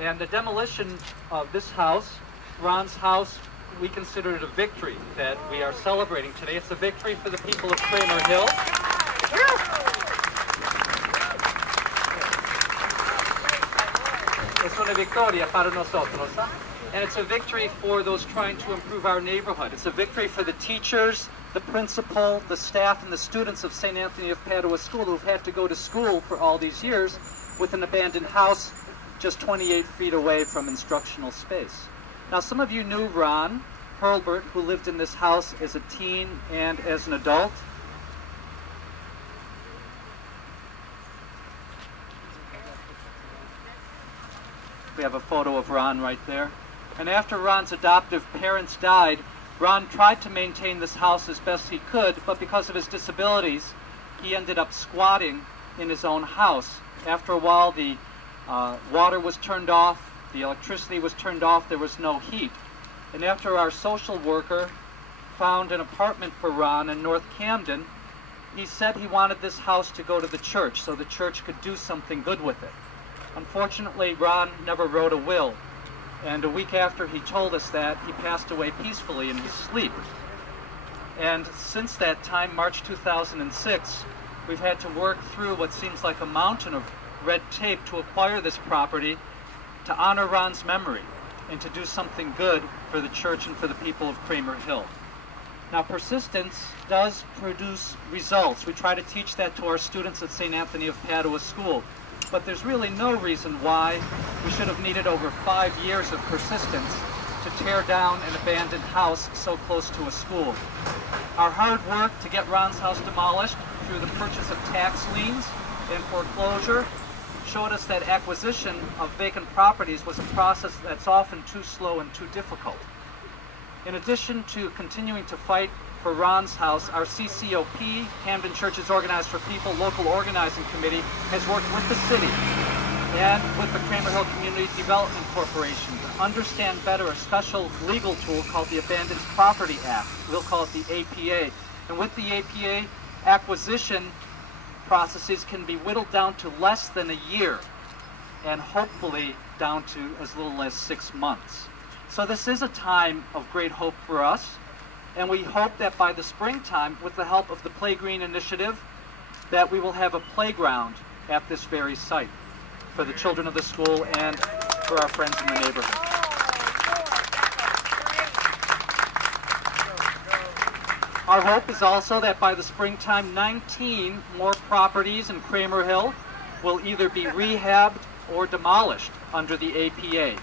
And the demolition of this house, Ron's house, we consider it a victory that we are celebrating today. It's a victory for the people of Kramer Hill. Es una victoria para nosotros. And it's a victory for those trying to improve our neighborhood. It's a victory for the teachers, the principal, the staff, and the students of St. Anthony of Padua School who've had to go to school for all these years with an abandoned house just 28 feet away from instructional space. Now, some of you knew Ron Hurlbert, who lived in this house as a teen and as an adult. We have a photo of Ron right there. And after Ron's adoptive parents died, Ron tried to maintain this house as best he could, but because of his disabilities, he ended up squatting in his own house. After a while, the water was turned off, the electricity was turned off, there was no heat. And after our social worker found an apartment for Ron in North Camden, he said he wanted this house to go to the church so the church could do something good with it. Unfortunately, Ron never wrote a will, and a week after he told us that, he passed away peacefully in his sleep. And since that time, March 2006, we've had to work through what seems like a mountain of red tape to acquire this property, to honor Ron's memory, and to do something good for the church and for the people of Kramer Hill. Now, persistence does produce results. We try to teach that to our students at St. Anthony of Padua School. But there's really no reason why we should have needed over 5 years of persistence to tear down an abandoned house so close to a school. Our hard work to get Ron's house demolished through the purchase of tax liens and foreclosure showed us that acquisition of vacant properties was a process that's often too slow and too difficult. In addition to continuing to fight for Ron's house, our CCOP, Camden Churches Organized for People local organizing committee, has worked with the city and with the Kramer Hill Community Development Corporation to understand better a special legal tool called the Abandoned Property Act. We'll call it the APA. And with the APA, acquisition processes can be whittled down to less than a year and hopefully down to as little as 6 months. So this is a time of great hope for us. And we hope that by the springtime, with the help of the Play Green initiative, that we will have a playground at this very site for the children of the school and for our friends in the neighborhood. Our hope is also that by the springtime, 19 more properties in Kramer Hill will either be rehabbed or demolished under the APA.